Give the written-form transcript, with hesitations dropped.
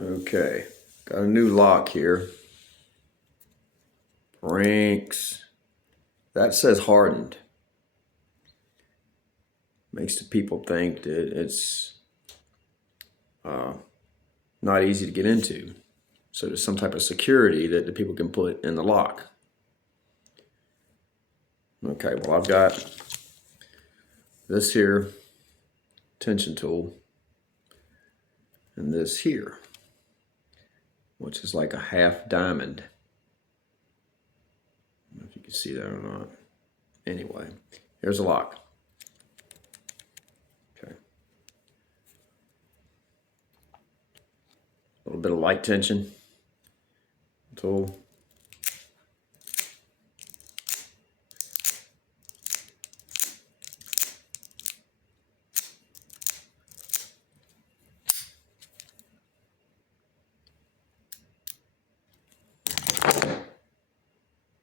Okay, got a new lock here. Brinks. That says hardened. Makes the people think that it's not easy to get into. So there's some type of security that the people can put in the lock. Okay, well, I've got this here tension tool and this here, which is like a half diamond. I don't know if you can see that or not. Anyway, here's a lock. Okay. A little bit of light tension tool.